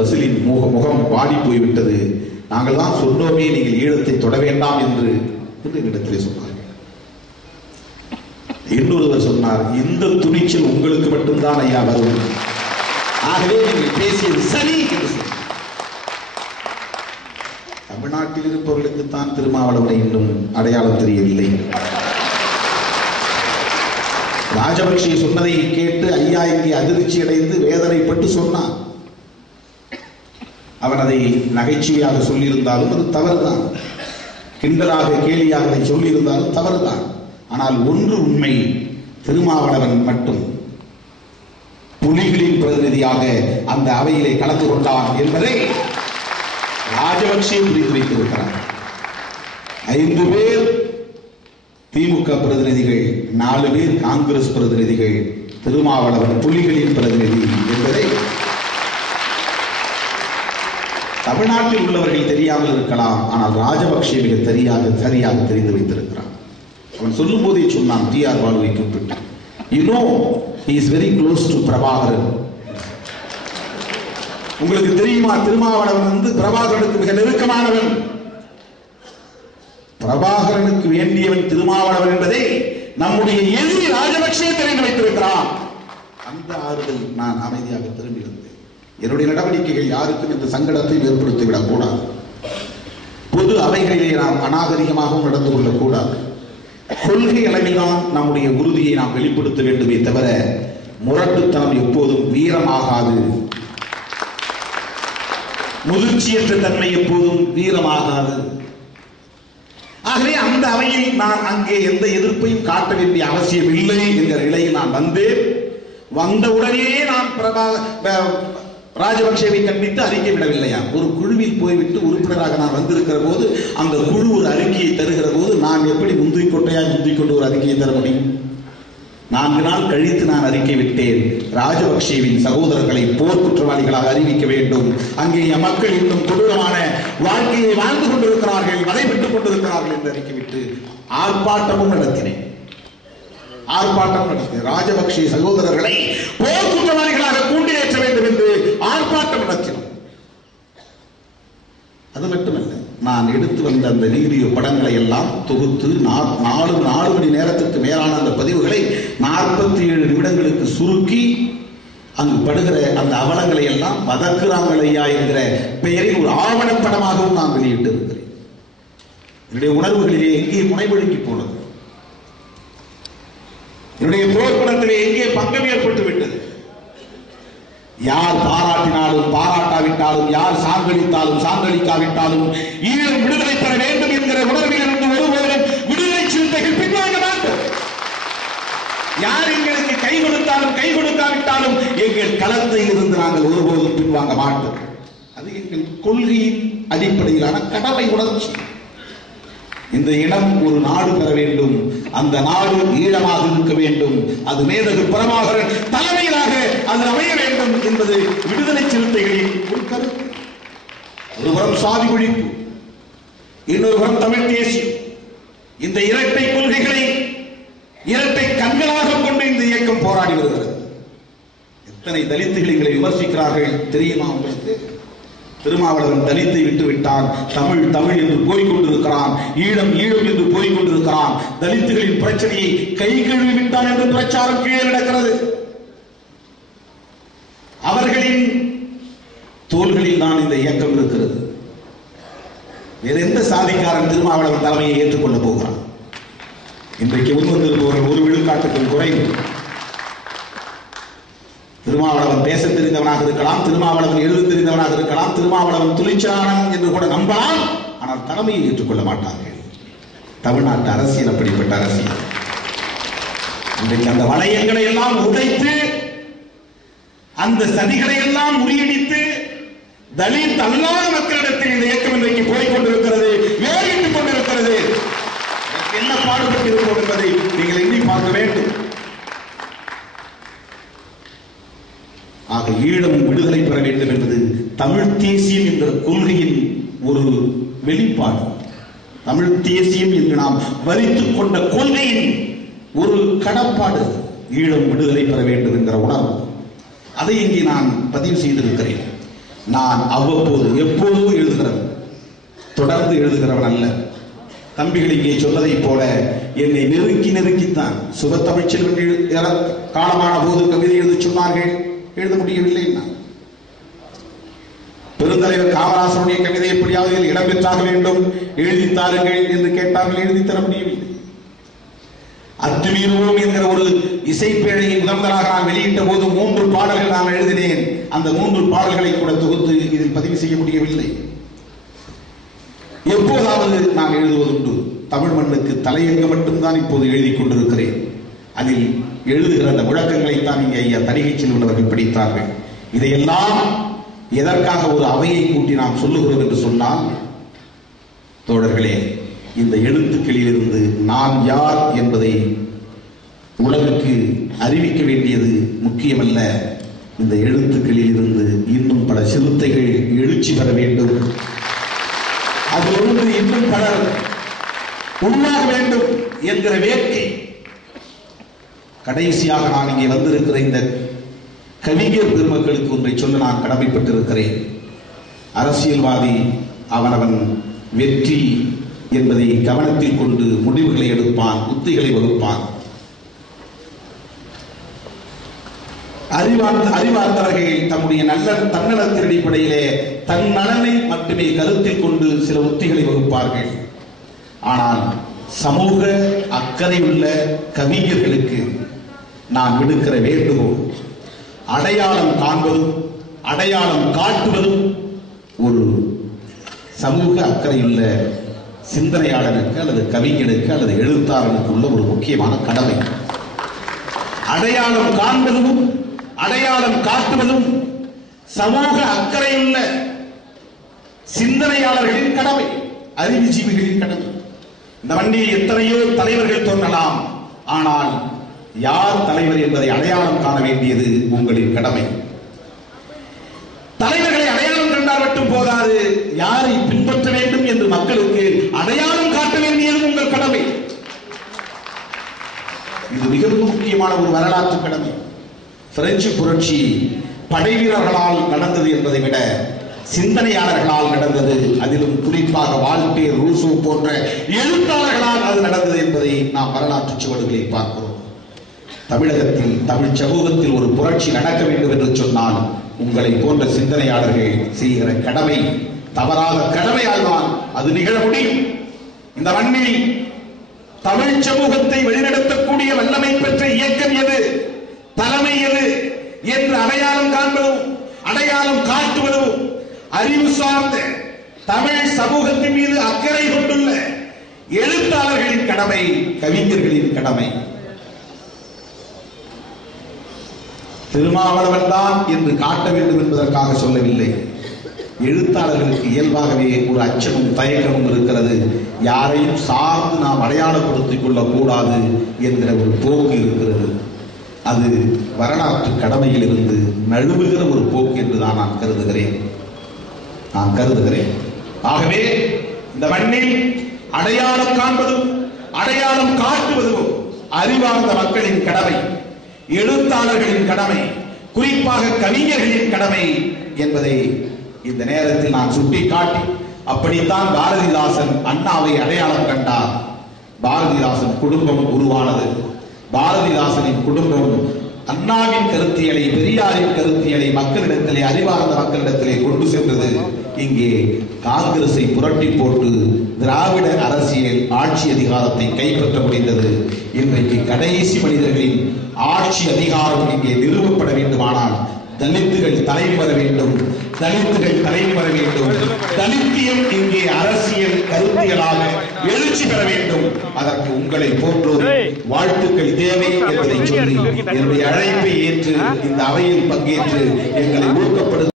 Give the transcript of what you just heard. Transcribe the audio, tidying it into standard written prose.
வசூலின் முகம் வாடி போய்விட்டது. நாங்கள் தான் சொன்னோமே நீங்கள் ஈழத்தை தொட வேண்டாம் என்று என்னிடத்திலே சொன்னார். இன்னொருவர் சொன்னார், இந்த துணிச்சல் உங்களுக்கு மட்டும்தான் ஐயா வரும், ஆகவே நீங்கள் பேசியது சரி என்று சொன்னார். தமிழ்நாட்டில் இருப்பவர்களுக்கு தான் திருமாவளவனை இன்னும் அடையாளம் தெரியவில்லை. ராஜபக்சே சொன்னதை கேட்டு ஐயா இங்கே அதிர்ச்சி அடைந்து வேதனைப்பட்டு சொன்னான். அவன் அதை நகைச்சுவையாக சொல்லியிருந்தாலும் அது தவறுதான், கிண்டலாக கேலியாக அதை சொல்லியிருந்தாலும் தவறுதான். ஆனால் ஒன்று உண்மை, திருமாவளவன் மட்டும் புலிகளின் பிரதிநிதியாக அந்த அவையிலே கலந்து கொண்டான் என்பதை ராஜபக்சே புரிந்து வைத்திருக்கிறார். 5 பேர் திமுக பிரதிநிதிகள், 4 பேர் காங்கிரஸ் பிரதிநிதிகள், திருமாவளவன் புலிகளின் பிரதிநிதி என்பதை தமிழ்நாட்டில் உள்ளவர்கள் தெரியாமல் இருக்கலாம், ஆனால் ராஜபக்சே மிக சரியாக தெரிந்து வைத்திருக்கிறார். அவன் சொல்லும் போதே சொன்னான், டிஆர் பாலுவை கூப்பிட்டு, you know he is very close to Prabhakaran. உங்களுக்கு தெரியுமா, திருமாவளவன் பிரபாகரனுக்கு மிக நெருக்கமானவன், பிரபாகரனுக்கு வேண்டியவன் திருமாவளவன் என்பதை நம்முடைய எதிரி ராஜபக்சே தெரிந்து வைத்திருக்கிறான். அந்த ஆறுதல் நான் அமைதியாக திரும்பி வந்தேன். என்னுடைய நடவடிக்கைகள் யாருக்கும் இந்த சங்கடத்தை ஏற்படுத்திவிடக் கூடாது. பொது அவைகளிலே நாம் அநாகரிகமாகவும் நடந்து கொள்ளக்கூடாது. கொள்கை அளவில்தான் நம்முடைய உறுதியை நாம் வெளிப்படுத்த வேண்டுமே தவிர முரட்டுத்தனம் எப்போதும் வீரமாகாது, முதிர்ச்சியற்ற தன்மை எப்போதும் வீரமாகாது. ஆகவே அந்த அவையில் நான் அங்கே எந்த எதிர்ப்பையும் காட்ட வேண்டிய அவசியம் இல்லை என்ற நிலையில் நான் வந்தவுடனே நான் ராஜபக்சேவை கண்டித்து அறிக்கை விடவில்லையா? ஒரு குழுவில் போய்விட்டு உறுப்பினராக நான் வந்திருக்கிற போது அந்த குழு ஒரு அறிக்கையை தருகிற போது நான் எப்படி முந்திக்கொண்டு ஒரு அறிக்கையை தர முடியும்? 4 நாள் கழித்து நான் அறிக்கை விட்டேன், ராஜபக்சேவின் சகோதரர்களை போர் குற்றவாளிகளாக அறிவிக்க வேண்டும், அங்கே மக்கள் இன்னும் கொடூரமான வாழ்க்கையை வாழ்ந்து கொண்டிருக்கிறார்கள், நடைபெற்றுக் கொண்டிருக்கிறார்கள் என்று அறிக்கை விட்டு ஆர்ப்பாட்டமும் நடத்தினேன். ராஜபக்சே சகோதரர்களை போர் குற்றவாளிகளாக கூண்டிலேற்ற வேண்டும் என்று ஆர்ப்பாட்டம் நடத்தினோம். அது மட்டுமல்ல, நான் எடுத்து வந்த அந்த வீடியோ படங்களை எல்லாம் தொகுத்து 4 மணி நேரத்திற்கு மேலான அந்த பதிவுகளை 47 நிமிடங்களுக்கு சுருக்கி அங்கு படுகிற அந்த அவலங்களை எல்லாம் வதக்குறாங்களையா என்கிற பெயரில் ஒரு ஆவணப்படமாகவும் நான் வெளியிட்டு இருக்கிறேன். என்னுடைய உணர்வுகளிலே எங்கே முனைவழுக்கி போனது, என்னுடைய போர்ப்படத்திலே எங்கே பங்கம் ஏற்பட்டு விட்டது. யார் பாராட்டினாலும் பாராட்டாவிட்டாலும், யார் சான்றளித்தாலும் சான்றளிக்காவிட்டாலும் ஈழம் விடுதலை பெற வேண்டும் என்கிற உணர்வில் இருந்து ஒருபோதும் விடுதலை சிறுத்தைகள் பின்வாங்க மாட்டோம். யார் எங்களுக்கு கை கொடுத்தாலும் கை கொடுக்காவிட்டாலும் எங்கள் களத்தில் இருந்து நாங்கள் ஒருபோதும் பின்வாங்க மாட்டோம். அது எங்கள் கொள்கையின் அடிப்படையிலான கடமை உணர்ச்சி. இந்த இனம் ஒரு நாடு பெற வேண்டும், அந்த நாடு ஈழமாக இருக்க வேண்டும், அது மேதகு பிரபாகரன் தலைமையிலாக அது அமைய வேண்டும் என்பது விடுதலை சிறுத்தைகளின் ஒரு கருத்து. ஒருபுறம் சாதி ஒழிப்பு, இன்னொரு புறம் தமிழ் தேசியம். இந்த இரட்டை கொள்கைகளை இரட்டை கண்களாக கொண்டு இந்த இயக்கம் போராடி வருகிறது. எத்தனை தலித்துகள் எங்களை விமர்சிக்கிறார்கள் தெரியுமா உங்களுக்கு? திருமாவளவன் தலித்தை விட்டு விட்டான், தமிழ் தமிழ் என்று போய்கொண்டிருக்கிறான், ஈழம் ஈழம் என்று போய்கொண்டிருக்கிறான், தலித்துகளின் பிரச்சனையை கை கழுவி விட்டான் என்று பிரச்சாரம் கீழே நடக்கிறது. அவர்களின் தோள்களில் தான் இந்த இயக்கம் இருக்கிறது. வேற எந்த சாதிக்காரன் திருமாவளவன் தலைமையை ஏற்றுக்கொள்ள போகிறான்? இன்றைக்கு முன்வந்திருப்பவர்கள் 1 விழுக்காட்டுக்கும் குறைவு. திருமாவளவன் பேச தெரிந்தவனாக இருக்கலாம், திருமாவளவன் எழுத தெரிந்தவனாக இருக்கலாம், திருமாவளவன் துணிச்சலானவன் என்று கூட நம்பலாம், ஆனால் தலைமையை ஏற்றுக்கொள்ள மாட்டார்கள். தமிழ்நாட்டு அரசியல் அப்படிப்பட்ட அரசியல். இன்றைக்கு அந்த வளையங்களை எல்லாம் உடைத்து, அந்த சதிகளை எல்லாம் முறியடித்து, தலித் அல்லாத மக்களிடத்தில் இந்த இயக்கம் இன்றைக்கு போய்கொண்டிருக்கிறது, வேகிட்டுக் கொண்டிருக்கிறது. என்ன பாடுபட்டிருப்போம் என்பதை நீங்கள் எண்ணி பார்க்க வேண்டும். ஆக ஈழம் விடுதலை பெற வேண்டும் என்பது தமிழ் தேசியம் என்ற கொள்கையின் ஒரு வெளிப்பாடு. தமிழ் தேசியம் என்று நாம் வரித்துக் கொண்ட கொள்கையின் ஒரு கடப்பாடு ஈழம் விடுதலை பெற வேண்டும் என்கிற உணர்வு. அதை இங்கே நான் பதிவு செய்திருக்கிறேன். நான் அவ்வப்போது எப்போதும் எழுதுகிறவன், தொடர்ந்து எழுதுகிறவன் அல்ல. தம்பிகள் இங்கே சொன்னதைப் போல என்னை நெருக்கி நெருக்கித்தான் சுபத்தமிழ்ச்செல்வன் காலமான போது கவிதை எழுத சொன்னார்கள், எழுத முடியவில்லை. பெருந்தலைவர் காமராசருடைய கவிதை எப்படியாவது இடம்பெற்றாக வேண்டும், எழுதித்தாருங்கள் என்று கேட்டார்கள், எழுதி தர முடியவில்லை. அத்துமீறுவோம் என்கிற ஒரு இசைப்பேழையை முதலாக நான் வெளியிட்ட போது 3 பாடல்கள் நான் எழுதினேன். அந்த 3 பாடல்களை கூட தொகுத்து இதில் பதிவு செய்ய முடியவில்லை. எப்போதாவது நான் எழுதுவதுண்டு. தமிழ் மண்ணுக்கு தலையங்க மட்டும்தான் இப்போது எழுதி கொண்டிருக்கிறேன். அதில் எழுதுகிற அந்த முழக்கங்களைத்தான் இங்கே ஐயா தணிகை செல்வன் அவர்கள் படித்தார்கள். இதையெல்லாம் எதற்காக ஒரு அவையை கூட்டி நாம் சொல்லுகிறோம் என்று சொன்னால், தோழர்களே, இந்த எழுத்துக்களிலிருந்து நான் யார் என்பதை உலகுக்கு அறிவிக்க வேண்டியது முக்கியமல்ல. இந்த எழுத்துக்களில் இருந்து இன்னும் பல சிறுத்தைகள் எழுச்சி பெற வேண்டும். அதிலிருந்து இன்னும் பலர் உருவாக வேண்டும் என்கிற வேட்கை. கடைசியாக நான் இங்கே வந்திருக்கிற இந்த கவிஞர் பெருமக்களுக்கு ஒன்றை சொல்ல நான் கடமைப்பட்டிருக்கிறேன். அரசியல்வாதி அவனவன் வெற்றி என்பதை கவனத்தில் கொண்டு முடிவுகளை எடுப்பான், உத்திகளை வகுப்பான். அறிவார்ந்தவர்கள் தம்முடைய நல்ல தன்னலத்தின் அடிப்படையிலே தன் நலனை மட்டுமே கருத்தில் கொண்டு சில உத்திகளை வகுப்பார்கள். ஆனால் சமூக அக்கறை உள்ள கவிஞர்களுக்கு நான் விடுக்கிற வேண்டுகோள், அடையாளம் காண்பதும் அடையாளம் காட்டுவதும் ஒரு சமூக அக்கறையுள்ள சிந்தனையாளருக்கு அல்லது கவிஞனுக்கு அல்லது எழுத்தாளனுக்கு உள்ள ஒரு முக்கியமான கடமை. அடையாளம் காண்பதும் அடையாளம் காட்டுவதும் சமூக அக்கறையுள்ள சிந்தனையாளர்களின் கடமை, அறிவுஜீவிகளின் கடமை. இந்த மண்ணில் எத்தனையோ தலைவர்கள் தோன்றலாம், ஆனால் யார் தலைவர் என்பதை அடையாளம் காண வேண்டியது உங்களின் கடமை. தலைவர்களை அடையாளம் கண்டால் மட்டும் போதாது, யாரை பின்பற்ற வேண்டும் என்று மக்களுக்கு அடையாளம் காட்ட வேண்டியது உங்கள் கடமை. இது மிகவும் முக்கியமான ஒரு வரலாற்று கடமை. பிரெஞ்சு புரட்சி படை வீரர்களால் நடந்தது என்பதை விட சிந்தனையாளர்களால் நடந்தது. அதிலும் குறிப்பாக வால்டேர், ரூசோ போன்ற எழுத்தாளர்களால் அது நடந்தது என்பதை நாம் வரலாற்று சுவடுகளில் பார்க்கிறோம். தமிழகத்தில், தமிழ் சமூகத்தில் ஒரு புரட்சி நடக்க வேண்டும் என்று சொன்னால் உங்களை போன்ற சிந்தனையாளர்கள் செய்கிற கடமை தவறாத கடமையால் தான் அது நிகழ முடியும். இந்த மண்ணில் தமிழ் சமூகத்தை வழிநடத்தக்கூடிய வல்லமை பெற்ற இயக்கம் எது, தலைமை எது என்று அடையாளம் காண்பதும் அடையாளம் காட்டுவதும் அறிவு சார்ந்த தமிழ் சமூகத்தின் மீது அக்கறை கொண்டுள்ள எழுத்தாளர்களின் கடமை, கவிஞர்களின் கடமை. திருமாவளவன் தான் என்று காட்ட வேண்டும் என்பதற்காக சொல்லவில்லை. எழுத்தாளர்களுக்கு இயல்பாகவே ஒரு அச்சமும் தயக்கமும் இருக்கிறது. யாரையும் சார்ந்து நாம் அடையாளப்படுத்திக் கொள்ளக்கூடாது என்கிற ஒரு போக்கு இருக்கிறது. அது வரலாற்று கடமையில் இருந்து நழுவுகிற ஒரு போக்கு என்றுதான் நான் கருதுகிறேன். ஆகவே இந்த மண்ணில் அடையாளம் காண்பதும் அடையாளம் காட்டுவதும் அறிவார்ந்த மக்களின் கடமை, எழுத்தாளர்களின் கடமை, குறிப்பாக கவிஞர்களின் கடமை என்பதை இந்த நேரத்தில் நான் சுட்டிக்காட்டி, அப்படித்தான் பாரதிதாசன் அண்ணாவை அடையாளம் கண்டார். பாரதிதாசன் குடும்பம் உருவானது. பாரதிதாசனின் குடும்பம் அண்ணாவின் கருத்தியலை, பெரியாரின் கருத்தியலை மக்களிடத்திலே, அறிவார்ந்த மக்களிடத்திலே கொண்டு சென்றது. இங்கே காங்கிரஸை புரட்டி போட்டு திராவிட அரசியல் ஆட்சி அதிகாரத்தை கைப்பற்ற முடிந்தது. இன்றைக்கு கடைசி மனிதர்களின் ஆட்சி அதிகாரம் இங்கே நிறுவப்பட வேண்டுமானால் தலித்துகள் தலைமை வர வேண்டும். தலித்தியம் இங்கே அரசியல் கருத்தியலாக எழுச்சி பெற வேண்டும். அதற்கு உங்களை போன்றோர் வாழ்த்துக்கள் தேவை என்பதை சொல்லி என்னுடைய அழைப்பை ஏற்று இந்த அவையில் பங்கேற்று எங்களை ஊக்கப்படுத்த